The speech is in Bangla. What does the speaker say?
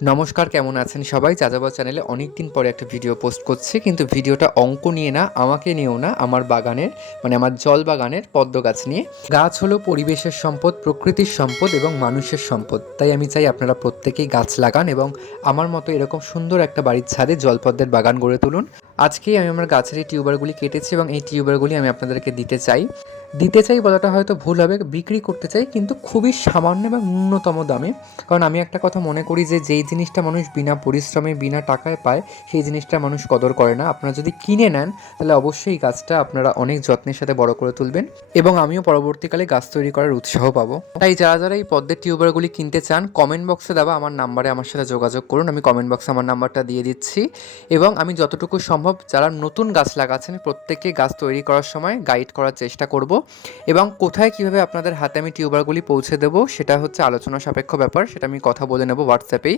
নমস্কার, কেমন আছেন সবাই? যাযাবর চ্যানেলে অনেকদিন পরে একটা ভিডিও পোস্ট করছি, কিন্তু ভিডিওটা অঙ্ক নিয়ে না, আমাকে নিয়েও না, আমার বাগানের মানে আমার জল বাগানের পদ্ম গাছ নিয়ে। গাছ হলো পরিবেশের সম্পদ, প্রকৃতির সম্পদ এবং মানুষের সম্পদ। তাই আমি চাই আপনারা প্রত্যেকেই গাছ লাগান এবং আমার মতো এরকম সুন্দর একটা বাড়ির ছাদে জলপদ্মের বাগান গড়ে তুলুন। আজকেই আমি আমার গাছের এই টিউবারগুলি কেটেছি এবং এই টিউবারগুলি আমি আপনাদেরকে দিতে চাই বলাটা হয়তো ভুল হবে, বিক্রি করতে চাই, কিন্তু খুবই সামান্য এবং ন্যূনতম দামে। কারণ আমি একটা কথা মনে করি যে যেই জিনিসটা মানুষ বিনা পরিশ্রমে বিনা টাকায় পায় সেই জিনিসটা মানুষ কদর করে না। আপনারা যদি কিনে নেন তাহলে অবশ্যই গাছটা আপনারা অনেক যত্নের সাথে বড় করে তুলবেন এবং আমিও পরবর্তীকালে গাছ তৈরি করার উৎসাহ পাবো। তাই যারা যারা এই পদ্মের টিউবারগুলি কিনতে চান, কমেন্ট বক্সে দেওয়া আমার নাম্বারে আমার সাথে যোগাযোগ করুন। আমি কমেন্ট বক্সে আমার নাম্বারটা দিয়ে দিচ্ছি এবং আমি যতটুকু সম্ভব যারা নতুন গাছ লাগাচ্ছেন প্রত্যেককে গাছ তৈরি করার সময় গাইড করার চেষ্টা করব এবং কোথায় কিভাবে আপনাদের হাতে আমি টিউবারগুলি পৌঁছে দেবো সেটা হচ্ছে আলোচনা সাপেক্ষ ব্যাপার, সেটা আমি কথা বলে নেব হোয়াটসঅ্যাপেই।